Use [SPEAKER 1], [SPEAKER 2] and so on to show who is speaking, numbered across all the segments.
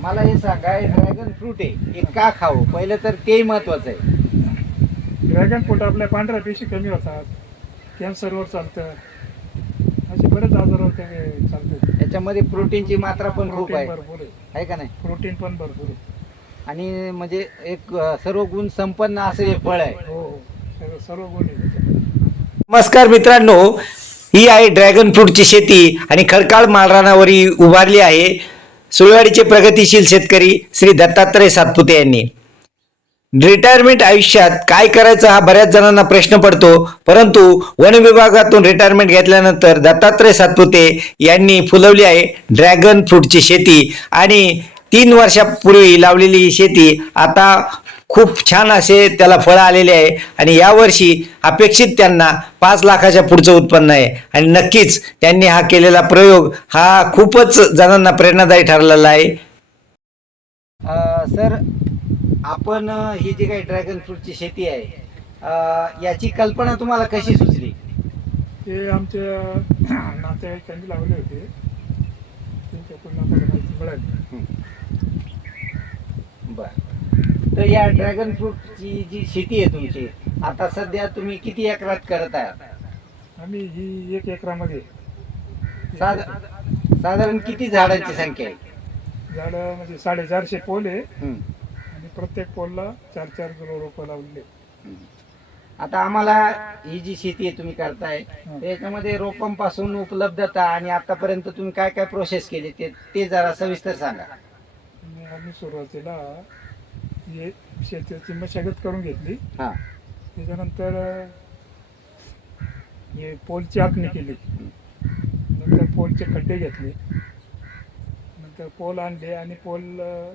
[SPEAKER 1] मला हे सांगा ड्रॅगन फ्रूट आहे हे का खाऊ? पहिलं तर तेही महत्वाचं आहे.
[SPEAKER 2] ड्रॅगन फ्रूट आपल्या पांढऱ्या पेशी कमी होतात. कॅन्सरवर चालतं. असे बरेच आजारावर ते चालतं.
[SPEAKER 1] याच्यामध्ये प्रोटीनची मात्रा पण खूप
[SPEAKER 2] प्रोटीन
[SPEAKER 1] आहे.
[SPEAKER 2] भरपूर आहे.
[SPEAKER 1] आहे का नाही?
[SPEAKER 2] प्रोटीन पण भरपूर आहे.
[SPEAKER 1] आणि म्हणजे एक अ, सर्व गुण संपन्न असं हे फळ आहे.
[SPEAKER 2] हो हो. सर्व सर्व गुण आहे त्याच्यामध्ये.
[SPEAKER 1] नमस्कार मित्रांनो ही आहे ड्रॅगन फ्रूटची शेती आणि खडकाळ माळरानावर ही उभारली आहे. सुळवाडीचे प्रगतिशील शेतकरी श्री दत्तात्रय सातपुते यांनी. रिटायरमेंट आयुष्यात काय करायचं हा बऱ्याच जणांना प्रश्न पडतो परंतु वन विभागातून रिटायरमेंट घेतल्यानंतर दत्तात्रय सातपुते यांनी फुलवली आहे ड्रॅगन फ्रूटची शेती आणि तीन वर्षापूर्वी लावलेली ही शेती आता खूप छान असे त्याला फळं आलेले आहे. आणि यावर्षी अपेक्षित त्यांना पाच लाखाच्या पुढचं उत्पन्न आहे. आणि नक्कीच त्यांनी हा केलेला प्रयोग हा खूपच जणांना प्रेरणादायी ठरलेला आहे. सर आपण ही जी काही ड्रॅगन फ्रूटची शेती आहे अ, याची कल्पना तुम्हाला कशी सुचली?
[SPEAKER 2] ते आमच्या नातेवाईकांनी लावले होते. त्यांच्याकडून मिळाली.
[SPEAKER 1] तर या ड्रॅगन फ्रूटची जी शेती आहे तुमची आता सध्या तुम्ही किती एकरात करत आहात?
[SPEAKER 2] आम्ही ही एक एकरामध्ये.
[SPEAKER 1] साध- साधारण किती झाडांची संख्या आहे?
[SPEAKER 2] झाडं म्हणजे साडेचारशे पोल आहे.
[SPEAKER 1] हं.
[SPEAKER 2] आणि प्रत्येक पोलला चार चार किलो रोपं लावलेले
[SPEAKER 1] आता आम्हाला ही जी शेती आहे तुम्ही करताय
[SPEAKER 2] हं.
[SPEAKER 1] त्याच्यामध्ये रोपांपासून उपलब्धता आणि आतापर्यंत तुम्ही काय काय प्रोसेस केली ते ते जरा सविस्तर सांगा.
[SPEAKER 2] आणि आम्ही सुरुवातीला हे शेतीची मशागत करून घेतली.
[SPEAKER 1] हा.
[SPEAKER 2] त्याच्यानंतर हे पोलची आखणी केली. नंतर पोलचे खड्डे घेतले. नंतर पोल आणले आणि पोल अं,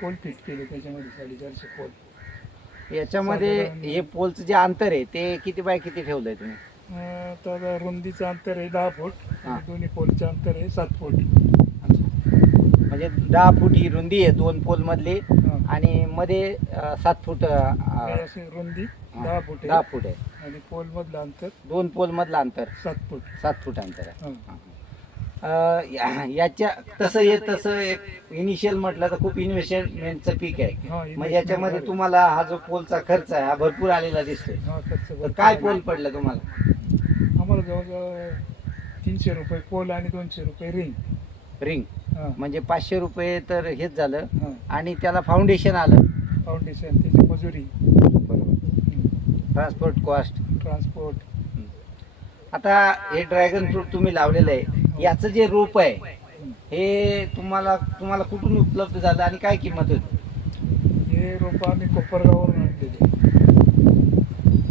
[SPEAKER 2] पोल फिट केले त्याच्यामध्ये साडेचारशे पोल.
[SPEAKER 1] याच्यामध्ये
[SPEAKER 2] साधारण-
[SPEAKER 1] हे पोलचं जे अंतर आहे ते किती बाय किती ठेवलंय तुम्ही?
[SPEAKER 2] अं, तर रुंदीचं अंतर आहे दहा फूट
[SPEAKER 1] हा.
[SPEAKER 2] आणि दोन्ही पोलचं अंतर आहे सात फूट.
[SPEAKER 1] म्हणजे दहा फूट ही रुंदी आहे दोन पोल मधली. आणि मध्ये अं, सात फूट अं,
[SPEAKER 2] अशी रुंदी दहा फूट
[SPEAKER 1] दहा
[SPEAKER 2] आहे
[SPEAKER 1] फूट आहे.
[SPEAKER 2] आणि पोल मधलं अंतर?
[SPEAKER 1] दोन पोल मधलं अंतर.
[SPEAKER 2] सात फूट.
[SPEAKER 1] सात फूट अंतर आहे.
[SPEAKER 2] हा.
[SPEAKER 1] अं, या- याच्या तसं हे तसं एक इनिशियल म्हटलं तर खूप इन्व्हेस्टमेंटचं पीक आहे.
[SPEAKER 2] investment
[SPEAKER 1] याच्यामध्ये. तुम्हाला हा जो पोलचा खर्च आहे हा भरपूर आलेला दिसतोय.
[SPEAKER 2] हा, खर्च
[SPEAKER 1] तर
[SPEAKER 2] भरपूर
[SPEAKER 1] काय. पोल पडलं तुम्हाला?
[SPEAKER 2] आम्हाला जवळजवळ तीनशे रुपये पोल आणि दोनशे रुपये रिंग
[SPEAKER 1] रिंग म्हणजे पाचशे रुपये तर हेच झालं. आणि त्याला फाउंडेशन आलं.
[SPEAKER 2] फाउंडेशन त्याची मजुरी.
[SPEAKER 1] बरोबर. ट्रान्सपोर्ट कॉस्ट
[SPEAKER 2] ट्रान्सपोर्ट
[SPEAKER 1] आता हे ड्रॅगन फ्रूट तुम्ही लावलेलं आहे. याचं जे रोप आहे हे तुम्हाला तुम्हाला कुठून उपलब्ध झालं आणि काय किंमत होती?
[SPEAKER 2] हे रोपं आम्ही कोपरगाववरून आणलेले.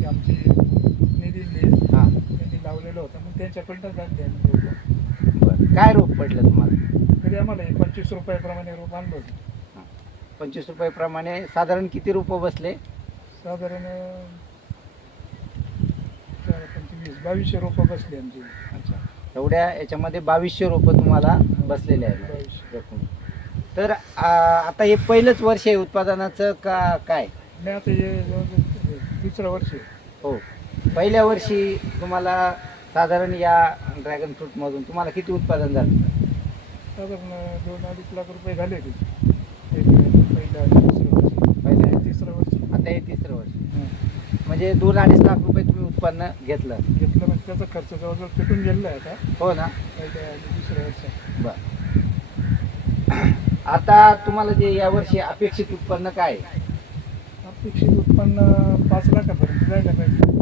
[SPEAKER 2] आमची निधीले
[SPEAKER 1] हा.
[SPEAKER 2] त्यांनी लावलेलं होतं. मग त्यांच्याकडनं आणले आम्ही रोपं
[SPEAKER 1] बरं काय रोप पडलं तुम्हाला?
[SPEAKER 2] तरी आम्हाला हे पंचवीस रुपयाप्रमाणे रोप आणलं होतं.
[SPEAKER 1] पंचवीस रुपयाप्रमाणे साधारण किती रुपये बसले?
[SPEAKER 2] साधारण चार बावीसशे रोपं बसली आमची.
[SPEAKER 1] अच्छा. एवढ्या याच्यामध्ये बावीसशे रुपये तुम्हाला बसलेले आहेत.
[SPEAKER 2] बावीसशे.
[SPEAKER 1] तर आ, आता हे पहिलंच वर्ष आहे उत्पादनाचं का काय?
[SPEAKER 2] नाही आता हे जवळजवळ दुसरं वर्ष आहे.
[SPEAKER 1] हो. पहिल्या वर्षी तुम्हाला साधारण या ड्रॅगन फ्रूटमधून तुम्हाला किती उत्पादन झालं?
[SPEAKER 2] साधारण दोन अडीच लाख रुपये झाले ते एक पहिलं आणि दुसरं वर्ष. वर्ष.
[SPEAKER 1] आता हे तिसरं वर्ष.
[SPEAKER 2] हं.
[SPEAKER 1] म्हणजे दोन अडीच लाख रुपये तुम्ही उत्पन्न घेतलं.
[SPEAKER 2] घेतलं म्हणजे त्याचा खर्च जवळजवळ पेटून गेलेला आहे आता.
[SPEAKER 1] हो ना.
[SPEAKER 2] पहिल्या आणि दुसऱ्या वर्षात
[SPEAKER 1] बर. आता तुम्हाला जे यावर्षी अपेक्षित उत्पन्न काय आहे?
[SPEAKER 2] अपेक्षित उत्पन्न पाच लाखापर्यंत जायला पाहिजे.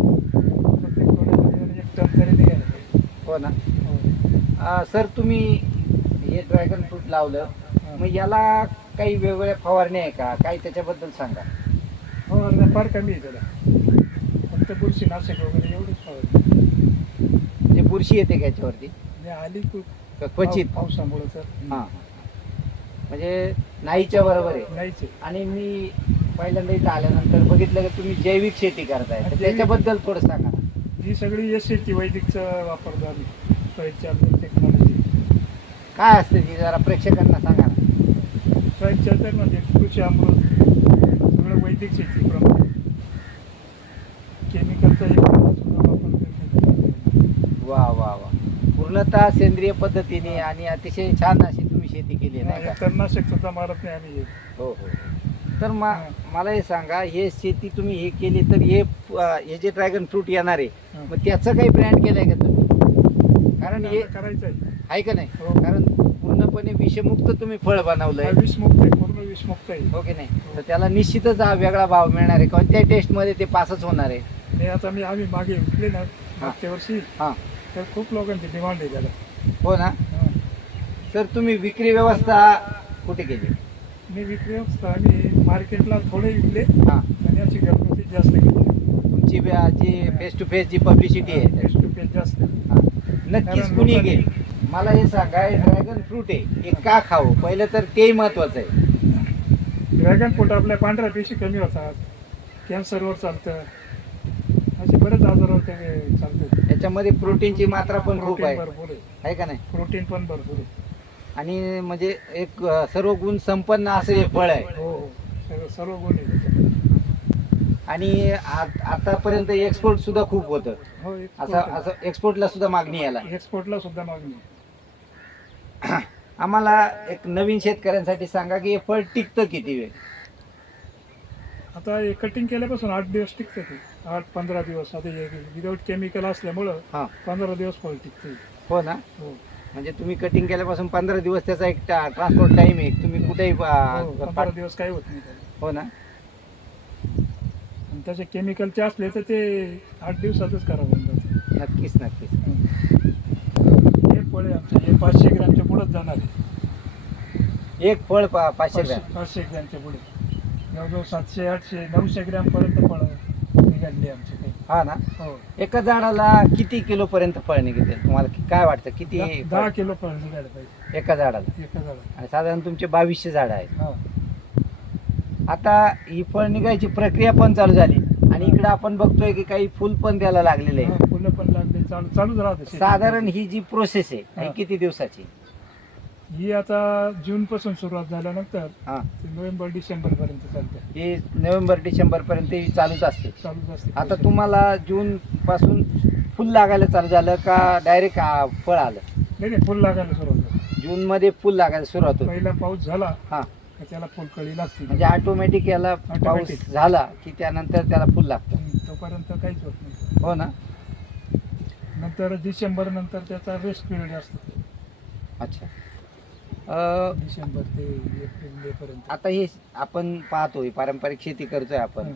[SPEAKER 2] निघायला पाहिजे
[SPEAKER 1] हो ना?
[SPEAKER 2] हो.
[SPEAKER 1] अं, सर तुम्ही हे ड्रॅगन फ्रूट लावलं. मग याला काही वेगवेगळ्या फवारण्या आहे का? काही त्याच्याबद्दल सांगा.
[SPEAKER 2] फवारण्या फार कमी आहे त्याला. फक्त बुरशीनाशक वगैरे एवढंच फवारणी
[SPEAKER 1] म्हणजे बुरशी येते का याच्यावरती?
[SPEAKER 2] आणि आली खूप.
[SPEAKER 1] का क्वचित?
[SPEAKER 2] पाव- पावसामुळं तर.
[SPEAKER 1] हां. म्हणजे नाहीच्या बरोबर आहे.
[SPEAKER 2] नाहीच आहे.
[SPEAKER 1] आणि मी पहिल्यांदा इथं आल्यानंतर बघितलं की तुम्ही जैविक शेती करताय. तर
[SPEAKER 2] जैविक-
[SPEAKER 1] त्याच्याबद्दल थोडं सांगा.
[SPEAKER 2] ही सगळी एस टी वैदिकचं वापरतो आम्ही. चार्जर टेक्नॉलॉजी
[SPEAKER 1] काय असतं ती जरा प्रेक्षकांना सांगा ना.
[SPEAKER 2] म्हणजे कृषी अमृत. सगळं वैदिक शेतीप्रमाणे. केमिकलचा एक सुद्धा वापर करण्यात येत. नाही.
[SPEAKER 1] वा वा वा. पूर्णतः सेंद्रिय पद्धतीने आणि अतिशय छान अशी तुम्ही शेती शेती केली नाही का?
[SPEAKER 2] तणनाशक सुद्धा मारत नाही आम्ही. हे.
[SPEAKER 1] हो हो. तर मा मला हे सांगा हे शेती तुम्ही हे केली तर हे हे जे ड्रॅगन फ्रूट येणार आहे
[SPEAKER 2] हा.
[SPEAKER 1] मग त्याचं काही ब्रँड केलंय का तुम्ही? कारण हे
[SPEAKER 2] करायचं आहे.
[SPEAKER 1] आहे का नाही?
[SPEAKER 2] हो.
[SPEAKER 1] कारण पूर्णपणे विषमुक्त तुम्ही फळ बनवलंय.
[SPEAKER 2] हा विषमुक्त आहे पूर्ण विषमुक्त आहे.
[SPEAKER 1] हो की नाही? तर त्याला निश्चितच हा वेगळा भाव मिळणार आहे कोणत्या टेस्टमध्ये ते पासच होणार आहे.
[SPEAKER 2] हे आता मी आम्ही मागे विकले ना मागच्या वर्षी
[SPEAKER 1] हां.
[SPEAKER 2] तर खूप लोकांची डिमांड आहे त्याला.
[SPEAKER 1] हो ना?
[SPEAKER 2] हा.
[SPEAKER 1] सर तुम्ही विक्री व्यवस्था कुठे केली?
[SPEAKER 2] मी विक्री असता आम्ही मार्केटला थोडे विकले
[SPEAKER 1] हां.
[SPEAKER 2] आणि अशी घरगुती जास्त घेतली
[SPEAKER 1] तुमची जी फेस टू फेस जी पब्लिसिटी आहे.
[SPEAKER 2] फेस टू फेस जास्त
[SPEAKER 1] हां. नक्कीच कुणी घे. मला हे सांगा ड्रॅगन फ्रूट आहे? हे का खावं? पहिलं तर तेही महत्वाचं आहे.
[SPEAKER 2] ड्रॅगन फ्रूट आपल्या पांढऱ्या पेशी कमी होतात. कॅन्सरवर चालतं. असे बरेच आजारावर ते चालतं.
[SPEAKER 1] याच्यामध्ये प्रोटीनची मात्रा पण खूप आहे.
[SPEAKER 2] भरपूर आहे.
[SPEAKER 1] का नाही?
[SPEAKER 2] प्रोटीन पण भरपूर आहे.
[SPEAKER 1] आणि म्हणजे एक सर्व गुण संपन्न असं हे फळ आहे.
[SPEAKER 2] हो हो. सर्व गुण आहे त्याच्यामध्ये.
[SPEAKER 1] आणि आ- आतापर्यंत एक्सपोर्ट सुद्धा खूप होतं.
[SPEAKER 2] हो
[SPEAKER 1] असं असं एक्सपोर्टला सुद्धा मागणी याला
[SPEAKER 2] एक्सपोर्टला सुद्धा मागणी आहे.
[SPEAKER 1] आम्हाला एक नवीन शेतकऱ्यांसाठी सांगा की हे फळ टिकतं किती वेळ?
[SPEAKER 2] आता हे कटिंग केल्यापासून आठ दिवस टिकतं ते. आठ पंधरा दिवस. आता विदाऊट केमिकल असल्यामुळं
[SPEAKER 1] हां.
[SPEAKER 2] पंधरा दिवस फळ टिकते
[SPEAKER 1] हो ना?
[SPEAKER 2] हो.
[SPEAKER 1] म्हणजे तुम्ही कटिंग केल्यापासून पंधरा दिवस त्याचा एक ट्रान्सपोर्ट टाइम आहे. तुम्ही कुठेही
[SPEAKER 2] हो, पंधरा
[SPEAKER 1] पाठ-
[SPEAKER 2] दिवस काही होत नाही त्याला.
[SPEAKER 1] हो ना?
[SPEAKER 2] आणि त्याचे केमिकलचे असले तर ते आठ दिवसातच करावं लागतं
[SPEAKER 1] नक्कीच नक्कीच.
[SPEAKER 2] हे फळ आहे आमचे. हे पाचशे ग्रॅमच्या पुढेच जाणार आहे.
[SPEAKER 1] एक फळ पा- पाचशे
[SPEAKER 2] पाचशे
[SPEAKER 1] ग्रॅम.
[SPEAKER 2] पाचशे ग्रॅमच्या पुढे. जवळजवळ सातशे आठशे नऊशे ग्रॅम पर्यंत फळ निघाली आमचे काही.
[SPEAKER 1] हा ना?
[SPEAKER 2] हो.
[SPEAKER 1] एका झाडाला किती किलो पर्यंत फळ निघते तुम्हाला कि- काय वाटतं? किती
[SPEAKER 2] दहा-
[SPEAKER 1] फळ?
[SPEAKER 2] दहा किलो फळ निघायला पाहिजे.
[SPEAKER 1] एका झाडाला.
[SPEAKER 2] एका झाडाला.
[SPEAKER 1] आणि साधारण तुमचे बावीसशे झाड आहेत.
[SPEAKER 2] हा.
[SPEAKER 1] आता ही फळ निघायची प्रक्रिया पण चालू झाली. आणि इकडे आपण बघतोय की काही फुल पण त्याला लागलेले आहे
[SPEAKER 2] फुलं पण लागले चालू चालूच राहते.
[SPEAKER 1] साधारण ही जी प्रोसेस आहे हा. किती दिवसाची?
[SPEAKER 2] ही आता जून पासून सुरुवात झाल्यानंतर
[SPEAKER 1] हा.
[SPEAKER 2] ते नोव्हेंबर डिसेंबर पर्यंत चालते.
[SPEAKER 1] ही नोव्हेंबर डिसेंबर पर्यंत ही चालूच असते.
[SPEAKER 2] चालूच असते.
[SPEAKER 1] आता तुम्हाला जून पासून फुल लागायला चालू झालं का डायरेक्ट फळ आलं?
[SPEAKER 2] नाही नाही फुल लागायला सुरुवात झाली.
[SPEAKER 1] जून मध्ये फुल लागायला सुरुवात होती.
[SPEAKER 2] पहिला पाऊस झाला.
[SPEAKER 1] हा.
[SPEAKER 2] का त्याला फुलकळी लागते.
[SPEAKER 1] म्हणजे ऑटोमॅटिक याला पाऊस
[SPEAKER 2] Automatic.
[SPEAKER 1] झाला की त्यानंतर त्याला फुल लागतं.
[SPEAKER 2] हम्म, तोपर्यंत काहीच होत नाही.
[SPEAKER 1] हो ना?
[SPEAKER 2] नंतर डिसेंबर नंतर त्याचा रेस्ट पिरियड असतो.
[SPEAKER 1] अच्छा. अं,
[SPEAKER 2] डिसेंबर ते एप्रिल मे पर्यंत.
[SPEAKER 1] आता हे आपण पाहतोय पारंपरिक शेती करतोय आपण.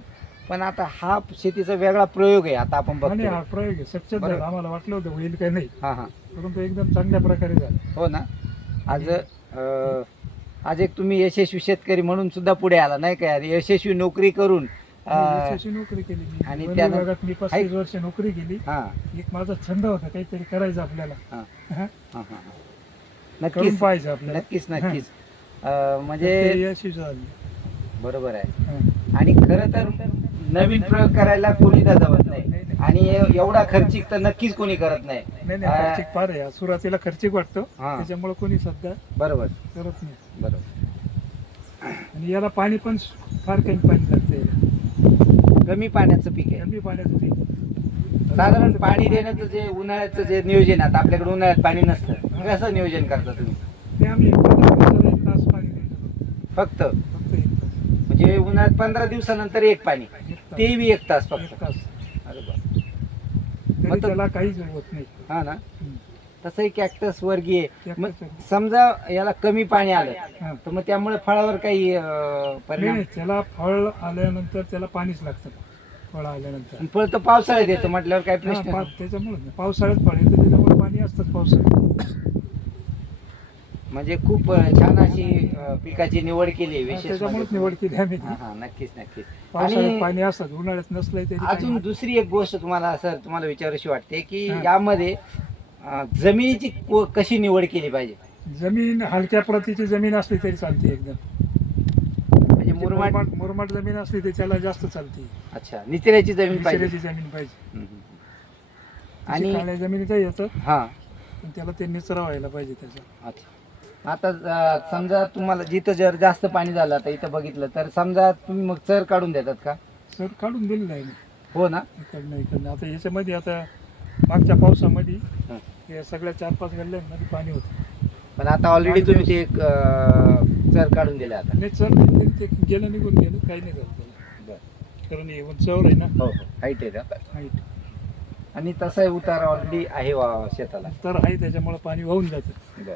[SPEAKER 1] पण आता हा शेतीचा वेगळा प्रयोग आहे आता आपण
[SPEAKER 2] आणि हा प्रयोग आहे. सक्सेस
[SPEAKER 1] बरोबर.
[SPEAKER 2] झाला आम्हाला वाटलं होतं होईल काय नाही.
[SPEAKER 1] हा हा.
[SPEAKER 2] परंतु एकदम चांगल्या प्रकारे झालं.
[SPEAKER 1] हो ना? आज अं, आज एक तुम्ही यशस्वी शेतकरी म्हणून सुद्धा पुढे आला नाही का? यशस्वी नोकरी करून
[SPEAKER 2] मी
[SPEAKER 1] अं,
[SPEAKER 2] यशस्वी नोकरी केली. मी
[SPEAKER 1] आणि
[SPEAKER 2] वन
[SPEAKER 1] त्यानं-
[SPEAKER 2] विभागात मी पस्तीस वर्ष नोकरी केली.
[SPEAKER 1] हा.
[SPEAKER 2] एक माझा छंद होता काहीतरी करायचं आपल्याला.
[SPEAKER 1] हा.
[SPEAKER 2] हा?
[SPEAKER 1] हा, हा, हा.
[SPEAKER 2] करून
[SPEAKER 1] नक्कीच
[SPEAKER 2] पाहायचं आपल्याला.
[SPEAKER 1] नक्कीच नक्कीच. अं,
[SPEAKER 2] तर
[SPEAKER 1] म्हणजे
[SPEAKER 2] ते यशस्वी झालं.
[SPEAKER 1] बरोबर आहे.
[SPEAKER 2] हा.
[SPEAKER 1] आणि खरं तर नवीन प्रयोग करायला कोणी जमत नाही. आणि एवढा खर्चिक तर नक्कीच कोणी करत नाही.
[SPEAKER 2] नाही नाही
[SPEAKER 1] अं,
[SPEAKER 2] खर्चिक फार आहे. सुरुवातीला खर्चिक वाटतो.
[SPEAKER 1] हा.
[SPEAKER 2] त्याच्यामुळे कोणी सध्या
[SPEAKER 1] बरोबर.
[SPEAKER 2] करत नाही.
[SPEAKER 1] बरोबर.
[SPEAKER 2] आणि याला पाणी पण फार कमी पाणी लागतं.
[SPEAKER 1] कमी पाण्याचं पीक आहे.
[SPEAKER 2] कमी पाण्याचं ते
[SPEAKER 1] साधारण पाणी देण्याचं जे उन्हाळ्याचं जे नियोजन आहे आता आपल्याकडे उन्हाळ्यात पाणी नसतं. कसं नियोजन करता तुम्ही?
[SPEAKER 2] ते आम्ही एक तास पाणी
[SPEAKER 1] फक्त म्हणजे उन्हाळ्यात पंधरा दिवसानंतर एक पाणी.
[SPEAKER 2] एक तास.
[SPEAKER 1] ते बी एक तास फक्त.
[SPEAKER 2] तास.
[SPEAKER 1] अरे
[SPEAKER 2] त्याला काहीच होत नाही.
[SPEAKER 1] हा ना. तसंही कॅक्टस वर्गीय. मग. समजा याला कमी पाणी आलं. तर मग त्यामुळे फळावर काही अं, परिणाम
[SPEAKER 2] नाही, त्याला फळ आल्यानंतर त्याला पाणीच लागतं फळ आल्यानंतर
[SPEAKER 1] फळ तर पावसाळ्यात येतं म्हटल्यावर काही प्रश्न नाही.
[SPEAKER 2] त्याच्यामुळे पावसाळ्यात फळ येतं त्याच्यामुळे पाणी असतंच पावसाळ्यात
[SPEAKER 1] म्हणजे खूप अं, छान अशी अं, पिकाची निवड केली आहे विशेष
[SPEAKER 2] त्याच्यामुळेच
[SPEAKER 1] म्हणजे.
[SPEAKER 2] निवड केली आम्ही
[SPEAKER 1] हा हा नक्कीच नक्कीच
[SPEAKER 2] पावसाळ्यात
[SPEAKER 1] आणि
[SPEAKER 2] पाणी असतात उन्हाळ्यात तरी काही
[SPEAKER 1] अजून. दुसरी एक गोष्ट तुम्हाला सर तुम्हाला विचारायची वाटते की
[SPEAKER 2] हा.
[SPEAKER 1] यामध्ये अं, जमिनीची को- कशी निवड केली पाहिजे?
[SPEAKER 2] जमीन हलक्या प्रतीची जमीन असली तरी चालते एकदम.
[SPEAKER 1] म्हणजे मुरमाड
[SPEAKER 2] मुरमाड मुरमाड जमीन असली तर त्याला जास्त चालते.
[SPEAKER 1] अच्छा निचऱ्याची जमीन पाहिजे.
[SPEAKER 2] निचऱ्याची जमीन पाहिजे.
[SPEAKER 1] हम्म, हम्म.
[SPEAKER 2] आणि
[SPEAKER 1] आणि
[SPEAKER 2] काळ्या जमिनीचा येतं.
[SPEAKER 1] हा.
[SPEAKER 2] पण त्याला ते निचरा व्हायला पाहिजे त्याचा.
[SPEAKER 1] अच्छा. आता अं, समजा तुम्हाला जिथं जर जास्त पाणी झालं आता इथं बघितलं तर समजा तुम्ही मग चर काढून देतात का?
[SPEAKER 2] सर काढून दिलेलं आहे ना
[SPEAKER 1] हो ना?
[SPEAKER 2] इकडनं इकडनं. आता याच्यामध्ये आता मागच्या पावसामध्ये
[SPEAKER 1] हं.
[SPEAKER 2] या सगळ्या चार पाच गल्ल्यांमध्ये पाणी होतं.
[SPEAKER 1] पण आता ऑलरेडी तुम्ही ते एक, अं, चर काढून दिले आता.
[SPEAKER 2] नाही नाही ते गेलं निघून गेलं काही नाही झालं त्याला. कारण हे उंचावर आहे ना.
[SPEAKER 1] हो हो. हाईट आहे का
[SPEAKER 2] हाईट
[SPEAKER 1] आणि तसा उतार ऑलरेडी आहे वा शेताला.
[SPEAKER 2] तर आहे त्याच्यामुळे पाणी वाहून जातं.
[SPEAKER 1] बरं.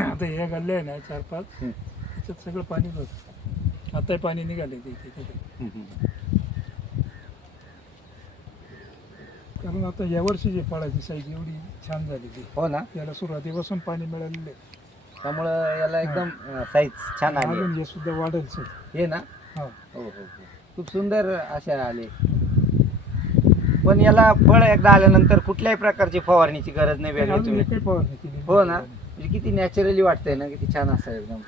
[SPEAKER 2] आता हे गल्ले आहे ना चार पाच
[SPEAKER 1] हं.
[SPEAKER 2] त्याच्यात सगळं पाणी होतं. आता पाणी निघाले ते
[SPEAKER 1] हं, हं.
[SPEAKER 2] कारण आता यावर्षी जे फळाची साईज एवढी छान झाली ती.
[SPEAKER 1] हो ना?
[SPEAKER 2] त्याला सुरुवातीपासून पाणी मिळालेलं आहे.
[SPEAKER 1] त्यामुळं याला एकदम साईज छान आली.
[SPEAKER 2] अजून हे सुद्धा वाढेल सर
[SPEAKER 1] हे ना?
[SPEAKER 2] हा.
[SPEAKER 1] हो हो हो. खूप सुंदर असे आले. पण याला फळ एकदा आल्यानंतर कुठल्याही प्रकारची फवारणीची गरज नाही वेगळी
[SPEAKER 2] अजून
[SPEAKER 1] तुम्ही.
[SPEAKER 2] एकही फवारणी केली.
[SPEAKER 1] हो ना? म्हणजे किती नॅचरली वाटतंय ना किती छान असं एकदम.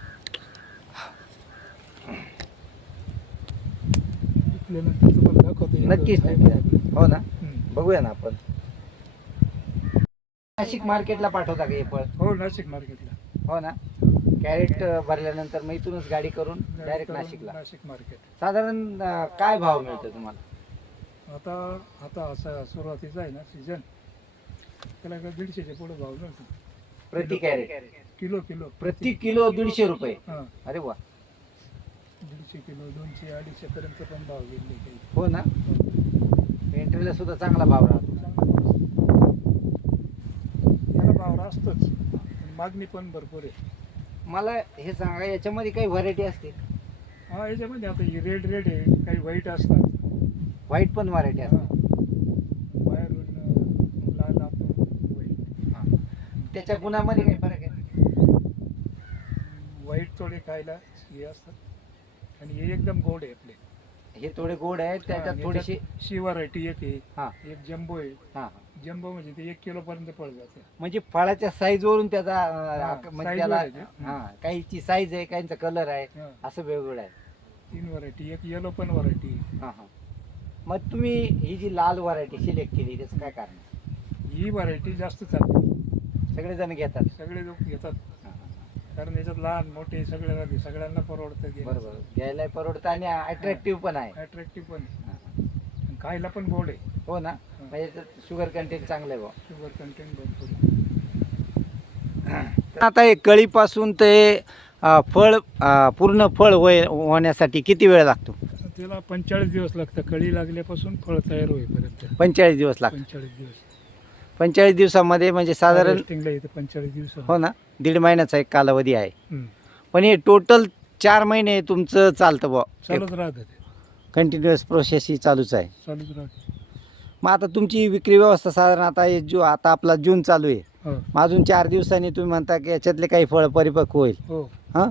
[SPEAKER 2] पिकल्यानंतर तुम्हाला दाखवतो एक
[SPEAKER 1] नक्कीच
[SPEAKER 2] आहे
[SPEAKER 1] नक्कीच. हो ना. बघूया ना आपण. नाशिक मार्केटला पाठवता का हे फळ?
[SPEAKER 2] हो नाशिक मार्केटला
[SPEAKER 1] हो ना? कॅरेट भरल्यानंतर मग इथूनच गाडी करून डायरेक्ट नाशिकला.
[SPEAKER 2] नाशिक मार्केट
[SPEAKER 1] साधारण अं, काय भाव मिळतो तुम्हाला?
[SPEAKER 2] आता आता असा सुरुवातीचा आहे ना सीझन त्याला का दीडशेच्या पुढे भाव मिळतो.
[SPEAKER 1] प्रति कॅरेट
[SPEAKER 2] किलो किलो.
[SPEAKER 1] प्रति किलो दीडशे रुपये?
[SPEAKER 2] हा.
[SPEAKER 1] अरे वा.
[SPEAKER 2] दीडशे किलो दोनशे अडीचशे पर्यंत पण भाव गेले
[SPEAKER 1] हो ना? एंट्रीला सुद्धा चांगला भाव राहतो
[SPEAKER 2] याला भाव असतोच. पण मागणी पण भरपूर आहे.
[SPEAKER 1] मला हे सांगा याच्यामध्ये काही व्हरायटी असते
[SPEAKER 2] हा याच्यामध्ये आता ही रेड रेड आहे काही व्हाईट असतात.
[SPEAKER 1] व्हाईट पण व्हरायटी
[SPEAKER 2] हा.
[SPEAKER 1] असते
[SPEAKER 2] बाहेरून अं, लाल आपण व्हाईट
[SPEAKER 1] त्याच्या गुणामध्ये काही फरक आहे?
[SPEAKER 2] व्हाईट थोडे खायला हे असतात. आणि हे एकदम गोड आहे आपले.
[SPEAKER 1] हे थोडे गोड आहेत त्याच्यात थोडीशी
[SPEAKER 2] शी व्हरायटी एक आहे.
[SPEAKER 1] हा.
[SPEAKER 2] एक जम्बो आहे.
[SPEAKER 1] हा
[SPEAKER 2] जम्बो म्हणजे ते एक किलो पर्यंत फळ जाते.
[SPEAKER 1] म्हणजे फळाच्या साईज वरून त्याचा अं,
[SPEAKER 2] हा,
[SPEAKER 1] आक- म्हणजे
[SPEAKER 2] size
[SPEAKER 1] त्याला
[SPEAKER 2] वर आहे. ते.
[SPEAKER 1] हा काहीची साईज आहे काहींचा कलर आहे
[SPEAKER 2] हा,
[SPEAKER 1] असं वेगवेगळं आहे.
[SPEAKER 2] तीन व्हरायटी एक येलो पण व्हरायटी
[SPEAKER 1] हा हा. मग तुम्ही ही जी लाल व्हरायटी सिलेक्ट केली त्याचं काय कारण? आहे?
[SPEAKER 2] ही व्हरायटी जास्त चालते.
[SPEAKER 1] सगळेजण घेतात.
[SPEAKER 2] सगळे लोक घेतात. कारण याच्यात लहान मोठे सगळे सगळ्यांना परवडतं
[SPEAKER 1] बरोबर. घ्यायला परवडतं आणि अट्रॅक्टिव्ह पण आहे.
[SPEAKER 2] अट्रॅक्टिव्ह पण
[SPEAKER 1] हा,
[SPEAKER 2] आणि खायला पण गोड आहे.
[SPEAKER 1] हो ना? म्हणजे शुगर कंटेंट चांगलं आहे बुवा.
[SPEAKER 2] शुगर कंटेंट भरपूर आहे.
[SPEAKER 1] आता हे कळीपासून ते अ, फळ अ, पूर्ण फळ होय होण्यासाठी किती वेळ लागतो?
[SPEAKER 2] त्याला पंचेचाळीस दिवस लागतं. कळी लागल्यापासून फळ तयार होईपर्यंत.
[SPEAKER 1] पंचेचाळीस दिवस लागतात
[SPEAKER 2] पंचेचाळीस दिवस.
[SPEAKER 1] पंचेचाळीस दिवसामध्ये म्हणजे साधारण
[SPEAKER 2] टेस्टिंगला येते पंचेचाळीस दिवस
[SPEAKER 1] हो ना दीड महिन्याचा एक कालावधी आहे.
[SPEAKER 2] हम्म.
[SPEAKER 1] पण हे टोटल चार महिने तुमचं चालतं बुवा.
[SPEAKER 2] चालूच राहतं ते.
[SPEAKER 1] कंटिन्युअस प्रोसेस ही चालूच आहे.
[SPEAKER 2] चालूच राहते.
[SPEAKER 1] मग आता तुमची विक्री व्यवस्था साधारण आता हे जू आता आपला जून चालू आहे.
[SPEAKER 2] हो.
[SPEAKER 1] मग अजून चार दिवसांनी तुम्ही म्हणता की याच्यातले काही फळ परिपक्व होईल.
[SPEAKER 2] हो.
[SPEAKER 1] हां?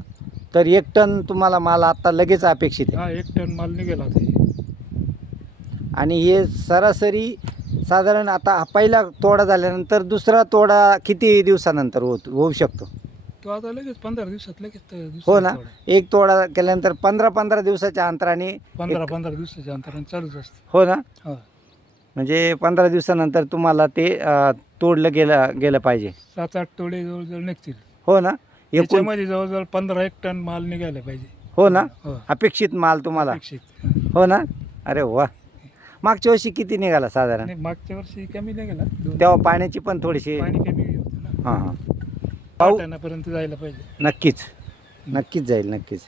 [SPEAKER 1] तर एक टन तुम्हाला माल आता लगेच अपेक्षित आहे.
[SPEAKER 2] हा एक टन माल निघेल.
[SPEAKER 1] आणि हे सरासरी साधारण आता हा पहिला तोडा झाल्यानंतर दुसरा तोडा किती दिवसानंतर होत होऊ शकतो?
[SPEAKER 2] तो आता लगेच पंधरा दिवसात लगेच त- दुसरा
[SPEAKER 1] हो ना. एक तोडा केल्यानंतर पंधरा पंधरा दिवसाच्या अंतराने
[SPEAKER 2] पंधरा पंधरा दिवसाच्या अंतराने चालूच असतं.
[SPEAKER 1] हो ना?
[SPEAKER 2] हा.
[SPEAKER 1] म्हणजे पंधरा दिवसानंतर तुम्हाला ते अं, तोडलं गेलं गेलं पाहिजे.
[SPEAKER 2] सात आठ तोडे जवळजवळ निघतील.
[SPEAKER 1] हो ना? एकूण
[SPEAKER 2] याच्यामध्ये जवळजवळ पंधरा एक टन माल निघायला पाहिजे.
[SPEAKER 1] हो ना?
[SPEAKER 2] हो.
[SPEAKER 1] अपेक्षित माल तुम्हाला?
[SPEAKER 2] अपेक्षित. हो
[SPEAKER 1] ना? अरे वा. मागच्या वर्षी किती निघाला साधारण?
[SPEAKER 2] नाही, मागच्या वर्षी कमी निघाला. दोन-
[SPEAKER 1] तेव्हा पाण्याची पण थोडीशी
[SPEAKER 2] पाणी कमी होतं ना.
[SPEAKER 1] हां हां. पाऊ
[SPEAKER 2] जायला पाहिजे.
[SPEAKER 1] नक्कीच. नक्कीच जाईल नक्कीच.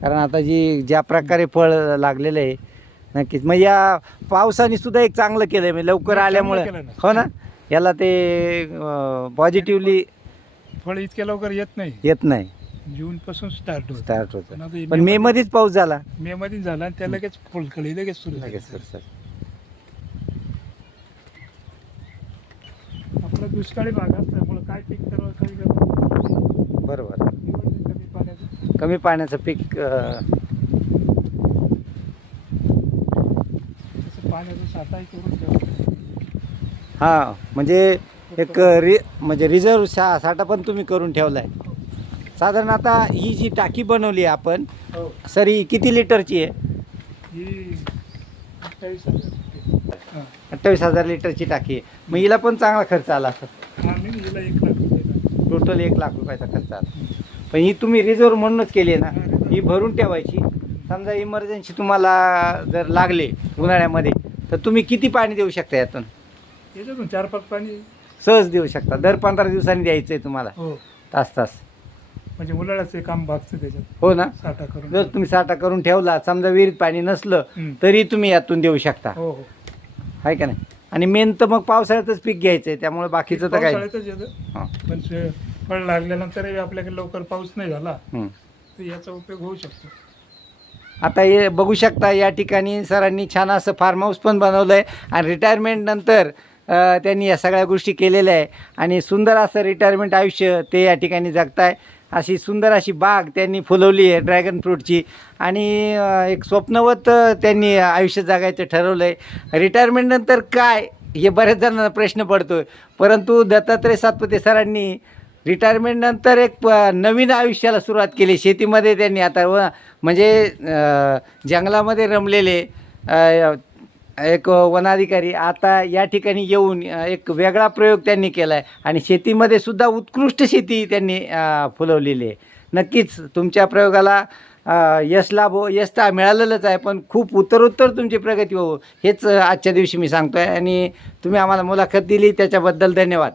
[SPEAKER 1] कारण आता जी ज्या प्रकारे फळ लागलेलं आहे नक्कीच. मग या पावसाने सुद्धा एक चांगलं केलं आहे म्हणजे लवकर आल्यामुळे
[SPEAKER 2] चांगलं केलं ना.
[SPEAKER 1] हो ना? याला ते पॉझिटिव्हली
[SPEAKER 2] फळ इतक्या लवकर येत नाही.
[SPEAKER 1] येत नाही.
[SPEAKER 2] जून पासून स्टार्ट होत.
[SPEAKER 1] स्टार्ट होतं.
[SPEAKER 2] पण हे
[SPEAKER 1] मे मध्येच पाऊस झाला.
[SPEAKER 2] मे मध्ये झाला आणि त्या लगेच फुलकळी लगेच सुरू.
[SPEAKER 1] लगेच सर सर
[SPEAKER 2] आपला दुष्काळी भाग असल्यामुळे काय पीक करावं काय करावं
[SPEAKER 1] बरोबर.
[SPEAKER 2] कमी पाण्याचं.
[SPEAKER 1] कमी पाण्याचं पीक अं,
[SPEAKER 2] तसं पाण्याचा साठाही करून
[SPEAKER 1] हा म्हणजे एक रि म्हणजे रिझर्व सा साठा पण तुम्ही करून ठेवला आहे साधारण आता ही जी टाकी बनवली आहे आपण
[SPEAKER 2] हो.
[SPEAKER 1] सरी किती लिटरची आहे?
[SPEAKER 2] ही अठ्ठावीस हजार. हां
[SPEAKER 1] अठ्ठावीस हजार लिटरची टाकी आहे. मग हिला पण चांगला खर्च आला असं.
[SPEAKER 2] हिला एक लाख रुपये लागले.
[SPEAKER 1] टोटल एक लाख रुपयाचा खर्च आला. पण ही तुम्ही रिझर्व म्हणूनच केली आहे ना ही भरून ठेवायची. समजा इमर्जन्सी तुम्हाला जर लागले उन्हाळ्यामध्ये तर तुम्ही किती पाणी देऊ शकता यातून?
[SPEAKER 2] याच्यातून चार पाच पाणी
[SPEAKER 1] सहज देऊ शकता. दर पंधरा दिवसांनी द्यायचं आहे तुम्हाला.
[SPEAKER 2] हो.
[SPEAKER 1] तास तास.
[SPEAKER 2] म्हणजे उलाळाचं काम भागतं त्याच्यात.
[SPEAKER 1] हो ना?
[SPEAKER 2] साठा करून.
[SPEAKER 1] जर तुम्ही साठा करून ठेवला समजा विहिरीत पाणी नसलं. तरी तुम्ही यातून देऊ शकता.
[SPEAKER 2] हो हो.
[SPEAKER 1] आहे का नाही? आणि मेन तर मग पावसाळ्यातच पीक घ्यायचं आहे त्यामुळे बाकीचं तर काय
[SPEAKER 2] पावसाळ्यातच येतं.
[SPEAKER 1] हां.
[SPEAKER 2] पण शे- फळ लागल्यानंतरही आपल्याकडे लवकर पाऊस नाही झाला. तर याचा उपयोग होऊ शकतो.
[SPEAKER 1] आता हे बघू शकता या ठिकाणी सरांनी छान असं फार्म हाऊस पण बनवलं आहे आणि रिटायरमेंट नंतर अ, त्यांनी या सगळ्या गोष्टी केलेल्या आहे. आणि सुंदर असं रिटायरमेंट आयुष्य ते या ठिकाणी जगताय. अशी सुंदर अशी बाग त्यांनी फुलवली आहे ड्रॅगन फ्रूटची आणि एक स्वप्नवत त्यांनी आयुष्य जगायचं ठरवलं आहे रिटायरमेंटनंतर काय? हे बऱ्याच जणांना प्रश्न पडतो आहे परंतु दत्तात्रय सातपुते सरांनी रिटायरमेंटनंतर एक प- नवीन आयुष्याला सुरुवात केली. शेतीमध्ये त्यांनी आता व म्हणजे जंगलामध्ये रमलेले एक वनाधिकारी आता या ठिकाणी येऊन एक वेगळा प्रयोग त्यांनी केला आहे आणि शेतीमध्ये सुद्धा उत्कृष्ट शेती त्यांनी फुलवलेली आहे. नक्कीच तुमच्या प्रयोगाला यश लाभो यश तर मिळालेलंच आहे पण खूप उत्तरोत्तर तुमची प्रगती हो हेच आजच्या दिवशी मी सांगतो आहे आणि तुम्ही आम्हाला मुलाखत दिली त्याच्याबद्दल धन्यवाद.